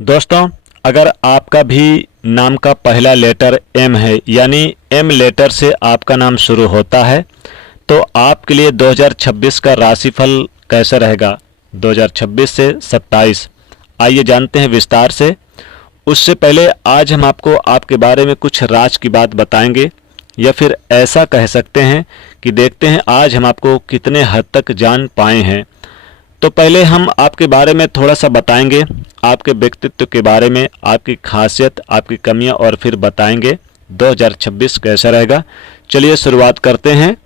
दोस्तों, अगर आपका भी नाम का पहला लेटर एम है, यानी एम लेटर से आपका नाम शुरू होता है, तो आपके लिए 2026 का राशिफल कैसा रहेगा 2026 से 27। आइए जानते हैं विस्तार से। उससे पहले आज हम आपको आपके बारे में कुछ राज की बात बताएंगे, या फिर ऐसा कह सकते हैं कि देखते हैं आज हम आपको कितने हद तक जान पाए हैं। तो पहले हम आपके बारे में थोड़ा सा बताएंगे, आपके व्यक्तित्व के बारे में, आपकी खासियत, आपकी कमियां, और फिर बताएंगे 2026 कैसा रहेगा। चलिए शुरुआत करते हैं।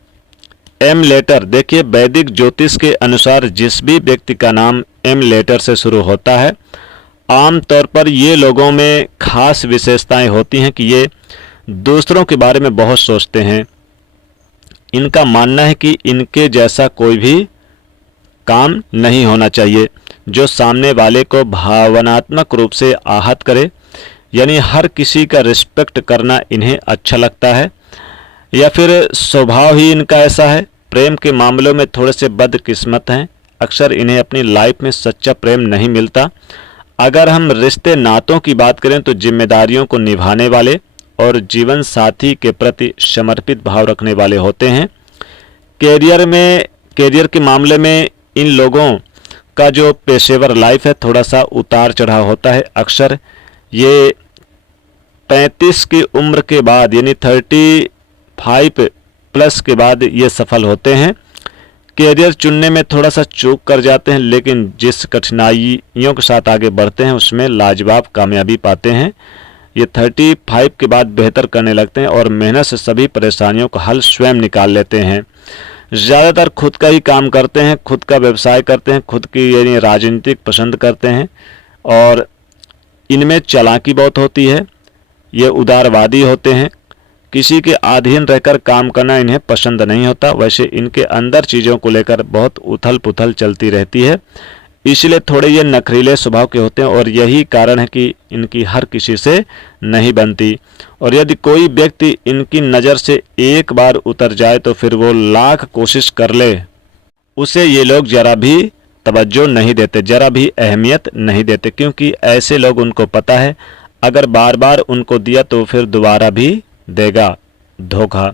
एम लेटर, देखिए वैदिक ज्योतिष के अनुसार जिस भी व्यक्ति का नाम एम लेटर से शुरू होता है, आमतौर पर ये लोगों में खास विशेषताएं होती हैं कि ये दूसरों के बारे में बहुत सोचते हैं। इनका मानना है कि इनके जैसा कोई भी काम नहीं होना चाहिए जो सामने वाले को भावनात्मक रूप से आहत करे, यानी हर किसी का रिस्पेक्ट करना इन्हें अच्छा लगता है, या फिर स्वभाव ही इनका ऐसा है। प्रेम के मामलों में थोड़े से बदकिस्मत हैं, अक्सर इन्हें अपनी लाइफ में सच्चा प्रेम नहीं मिलता। अगर हम रिश्ते नातों की बात करें तो जिम्मेदारियों को निभाने वाले और जीवन साथी के प्रति समर्पित भाव रखने वाले होते हैं। कैरियर के मामले में इन लोगों का जो पेशेवर लाइफ है थोड़ा सा उतार चढ़ाव होता है। अक्सर ये 35 की उम्र के बाद, यानी 35 प्लस के बाद ये सफल होते हैं। कैरियर चुनने में थोड़ा सा चूक कर जाते हैं, लेकिन जिस कठिनाइयों के साथ आगे बढ़ते हैं उसमें लाजवाब कामयाबी पाते हैं। ये 35 के बाद बेहतर करने लगते हैं और मेहनत से सभी परेशानियों का हल स्वयं निकाल लेते हैं। ज़्यादातर खुद का ही काम करते हैं, खुद का व्यवसाय करते हैं, खुद की यानी राजनीतिक पसंद करते हैं, और इनमें चालाकी बहुत होती है। ये उदारवादी होते हैं, किसी के अधीन रहकर काम करना इन्हें पसंद नहीं होता। वैसे इनके अंदर चीज़ों को लेकर बहुत उथल पुथल चलती रहती है, इसलिए थोड़े ये नखरीले स्वभाव के होते हैं, और यही कारण है कि इनकी हर किसी से नहीं बनती। और यदि कोई व्यक्ति इनकी नज़र से एक बार उतर जाए तो फिर वो लाख कोशिश कर ले, उसे ये लोग जरा भी तवज्जो नहीं देते, जरा भी अहमियत नहीं देते, क्योंकि ऐसे लोग, उनको पता है अगर बार बार उनको दिया तो फिर दोबारा भी देगा धोखा।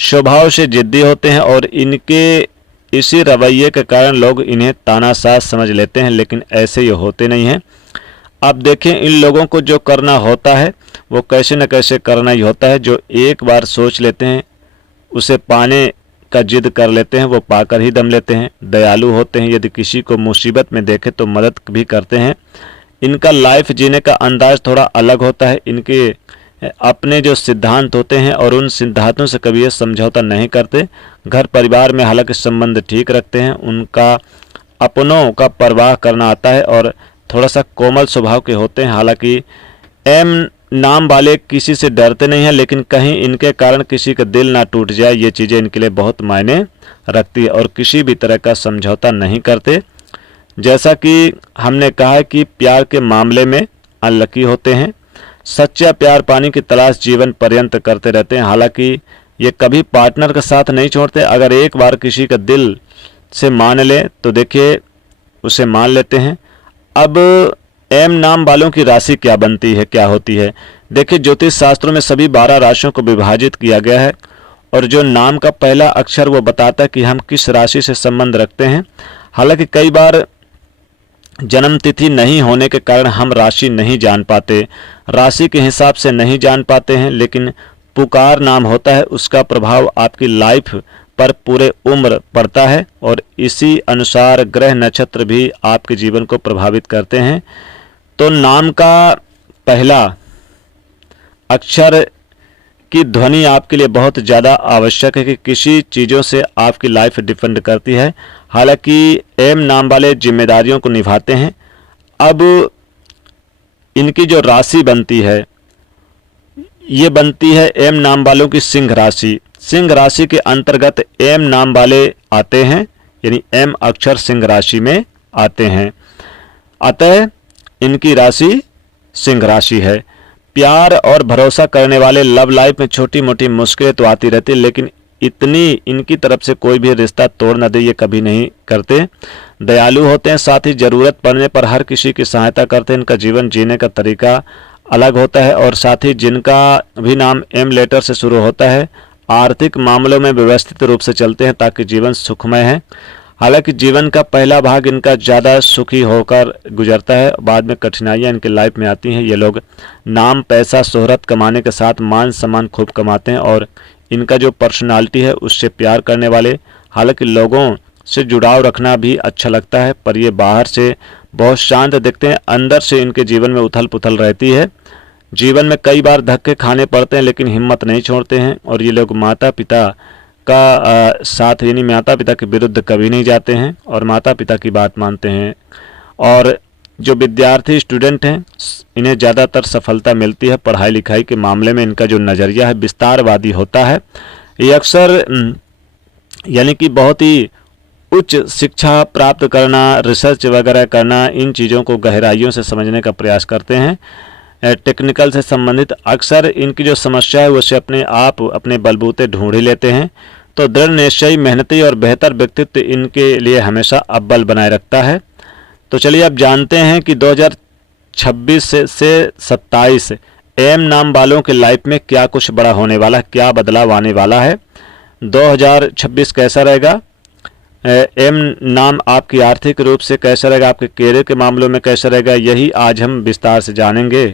स्वभाव से जिद्दी होते हैं और इनके इसी रवैये के कारण लोग इन्हें तानाशाह समझ लेते हैं, लेकिन ऐसे ये होते नहीं हैं। अब देखें, इन लोगों को जो करना होता है वो कैसे न कैसे करना ही होता है। जो एक बार सोच लेते हैं उसे पाने का जिद कर लेते हैं, वो पाकर ही दम लेते हैं। दयालु होते हैं, यदि किसी को मुसीबत में देखे तो मदद भी करते हैं। इनका लाइफ जीने का अंदाज थोड़ा अलग होता है। इनके अपने जो सिद्धांत होते हैं और उन सिद्धांतों से कभी ये समझौता नहीं करते। घर परिवार में हालांकि संबंध ठीक रखते हैं, उनका अपनों का परवाह करना आता है और थोड़ा सा कोमल स्वभाव के होते हैं। हालांकि एम नाम वाले किसी से डरते नहीं हैं, लेकिन कहीं इनके कारण किसी का दिल ना टूट जाए, ये चीज़ें इनके लिए बहुत मायने रखती है, और किसी भी तरह का समझौता नहीं करते। जैसा कि हमने कहा है कि प्यार के मामले में अनलकी होते हैं। सच्चा प्यार पाने की तलाश जीवन पर्यंत करते रहते हैं। हालांकि ये कभी पार्टनर का साथ नहीं छोड़ते। अगर एक बार किसी का दिल से मान ले तो देखिए उसे मान लेते हैं। अब एम नाम वालों की राशि क्या बनती है, क्या होती है? देखिए, ज्योतिष शास्त्रों में सभी 12 राशियों को विभाजित किया गया है, और जो नाम का पहला अक्षर वो बताता है कि हम किस राशि से संबंध रखते हैं। हालांकि कई बार जन्म तिथि नहीं होने के कारण हम राशि नहीं जान पाते, राशि के हिसाब से नहीं जान पाते हैं, लेकिन पुकार नाम होता है, उसका प्रभाव आपकी लाइफ पर पूरे उम्र पड़ता है, और इसी अनुसार ग्रह नक्षत्र भी आपके जीवन को प्रभावित करते हैं। तो नाम का पहला अक्षर की ध्वनि आपके लिए बहुत ज़्यादा आवश्यक है कि किसी चीज़ों से आपकी लाइफ डिपेंड करती है। हालांकि एम नाम वाले जिम्मेदारियों को निभाते हैं। अब इनकी जो राशि बनती है ये बनती है एम नाम वालों की सिंह राशि। सिंह राशि के अंतर्गत एम नाम वाले आते हैं, यानी एम अक्षर सिंह राशि में आते हैं, अतः इनकी राशि सिंह राशि है। प्यार और भरोसा करने वाले, लव लाइफ में छोटी मोटी मुश्किलें तो आती रहती है, लेकिन इतनी इनकी तरफ से कोई भी रिश्ता तोड़ न दे, ये कभी नहीं करते। दयालु होते हैं, साथ ही ज़रूरत पड़ने पर हर किसी की सहायता करते हैं। इनका जीवन जीने का तरीका अलग होता है और साथ ही जिनका भी नाम एम लेटर से शुरू होता है, आर्थिक मामलों में व्यवस्थित रूप से चलते हैं ताकि जीवन सुखमय है। हालांकि जीवन का पहला भाग इनका ज़्यादा सुखी होकर गुजरता है, बाद में कठिनाइयाँ इनके लाइफ में आती हैं। ये लोग नाम, पैसा, शोहरत कमाने के साथ मान सम्मान खूब कमाते हैं और इनका जो पर्सनालिटी है उससे प्यार करने वाले। हालांकि लोगों से जुड़ाव रखना भी अच्छा लगता है, पर ये बाहर से बहुत शांत दिखते हैं, अंदर से इनके जीवन में उथल पुथल रहती है। जीवन में कई बार धक्के खाने पड़ते हैं लेकिन हिम्मत नहीं छोड़ते हैं और ये लोग माता पिता का साथ यानी माता पिता के विरुद्ध कभी नहीं जाते हैं और माता पिता की बात मानते हैं। और जो विद्यार्थी स्टूडेंट हैं इन्हें ज़्यादातर सफलता मिलती है। पढ़ाई लिखाई के मामले में इनका जो नज़रिया है विस्तारवादी होता है। ये अक्सर यानी कि बहुत ही उच्च शिक्षा प्राप्त करना, रिसर्च वगैरह करना, इन चीज़ों को गहराइयों से समझने का प्रयास करते हैं। टेक्निकल से संबंधित अक्सर इनकी जो समस्या है उसे अपने आप अपने बलबूते ढूंढ ही लेते हैं। तो दृढ़ निश्चयी, मेहनती और बेहतर व्यक्तित्व इनके लिए हमेशा अव्वल बनाए रखता है। तो चलिए अब जानते हैं कि 2026 से 27 एम नाम वालों के लाइफ में क्या कुछ बड़ा होने वाला है, क्या बदलाव आने वाला है। 2026 कैसा रहेगा, एम नाम आपकी आर्थिक रूप से कैसा रहेगा, आपके कैरियर के मामलों में कैसा रहेगा, यही आज हम विस्तार से जानेंगे।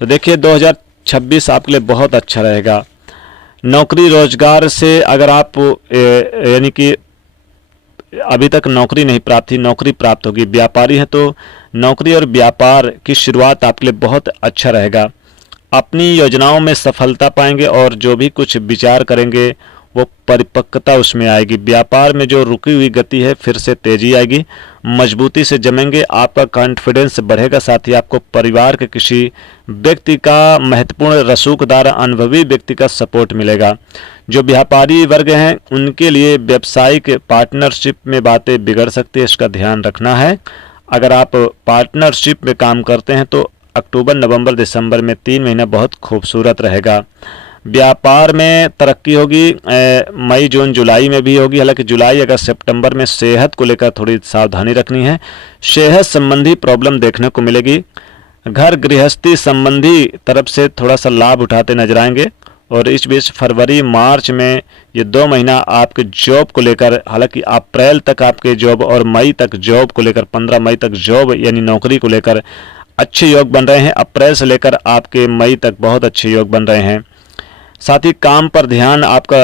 तो देखिए 2026 आपके लिए बहुत अच्छा रहेगा। नौकरी रोजगार से अगर आप यानी कि अभी तक नौकरी नहीं प्राप्त थी, नौकरी प्राप्त होगी। व्यापारी हैं तो नौकरी और व्यापार की शुरुआत आपके लिए बहुत अच्छा रहेगा। अपनी योजनाओं में सफलता पाएंगे और जो भी कुछ विचार करेंगे वो परिपक्वता उसमें आएगी। व्यापार में जो रुकी हुई गति है फिर से तेजी आएगी, मजबूती से जमेंगे, आपका कॉन्फिडेंस बढ़ेगा। साथ ही आपको परिवार के किसी व्यक्ति का, महत्वपूर्ण रसूखदार अनुभवी व्यक्ति का सपोर्ट मिलेगा। जो व्यापारी वर्ग हैं उनके लिए व्यावसायिक पार्टनरशिप में बातें बिगड़ सकती है, इसका ध्यान रखना है। अगर आप पार्टनरशिप में काम करते हैं तो अक्टूबर, नवंबर, दिसंबर में 3 महीना बहुत खूबसूरत रहेगा। व्यापार में तरक्की होगी, मई, जून, जुलाई में भी होगी। हालांकि जुलाई, अगस्त, सितंबर में सेहत को लेकर थोड़ी सावधानी रखनी है। सेहत संबंधी प्रॉब्लम देखने को मिलेगी। घर गृहस्थी संबंधी तरफ से थोड़ा सा लाभ उठाते नजर आएंगे। और इस बीच फरवरी, मार्च में ये 2 महीना आपके जॉब को लेकर, हालांकि अप्रैल तक आपके जॉब और मई तक जॉब को लेकर, 15 मई तक जॉब यानी नौकरी को लेकर अच्छे योग बन रहे हैं। अप्रैल से लेकर आपके मई तक बहुत अच्छे योग बन रहे हैं। साथ ही काम पर ध्यान आपका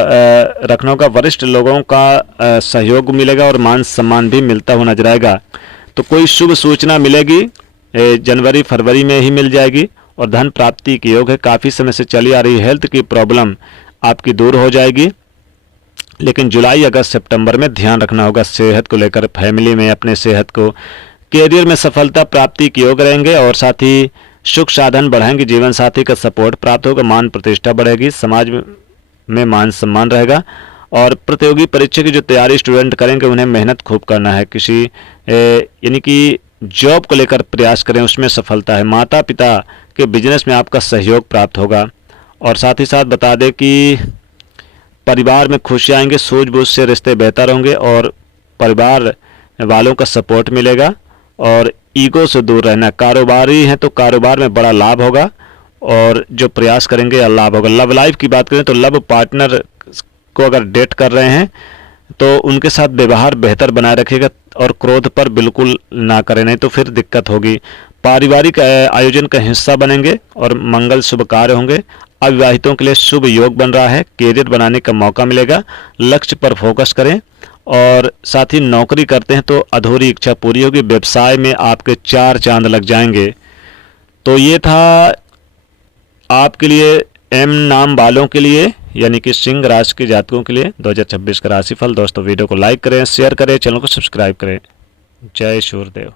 रखना होगा। वरिष्ठ लोगों का सहयोग मिलेगा और मान सम्मान भी मिलता हुआ नजर आएगा। तो कोई शुभ सूचना मिलेगी, जनवरी फरवरी में ही मिल जाएगी और धन प्राप्ति के योग है। काफ़ी समय से चली आ रही हेल्थ की प्रॉब्लम आपकी दूर हो जाएगी। लेकिन जुलाई, अगस्त, सितंबर में ध्यान रखना होगा सेहत को लेकर, फैमिली में अपने सेहत को। कैरियर में सफलता प्राप्ति के योग रहेंगे और साथ ही सुख साधन बढ़ाएंगे। जीवन साथी का सपोर्ट प्राप्त होगा, मान प्रतिष्ठा बढ़ेगी, समाज में मान सम्मान रहेगा। और प्रतियोगी परीक्षा की जो तैयारी स्टूडेंट करेंगे उन्हें मेहनत खूब करना है। किसी यानी कि जॉब को लेकर प्रयास करें, उसमें सफलता है। माता पिता के बिजनेस में आपका सहयोग प्राप्त होगा। और साथ ही साथ बता दें कि परिवार में खुशियाँ आएंगे, सूझबूझ से रिश्ते बेहतर होंगे और परिवार वालों का सपोर्ट मिलेगा। और ईगो से दूर रहना। कारोबारी हैं तो कारोबार में बड़ा लाभ होगा और जो प्रयास करेंगे लाभ होगा। लव लाइफ की बात करें तो लव पार्टनर को अगर डेट कर रहे हैं तो उनके साथ व्यवहार बेहतर बनाए रखिएगा और क्रोध पर बिल्कुल ना करें, नहीं तो फिर दिक्कत होगी। पारिवारिक आयोजन का हिस्सा बनेंगे और मंगल शुभ कार्य होंगे। अविवाहितों के लिए शुभ योग बन रहा है, कैरियर बनाने का मौका मिलेगा। लक्ष्य पर फोकस करें और साथ ही नौकरी करते हैं तो अधूरी इच्छा पूरी होगी। व्यवसाय में आपके 4 चांद लग जाएंगे। तो ये था आपके लिए एम नाम वालों के लिए यानी कि सिंह राशि के जातकों के लिए 2026 का राशिफल। दोस्तों वीडियो को लाइक करें, शेयर करें, चैनल को सब्सक्राइब करें। जय सूर्यदेव।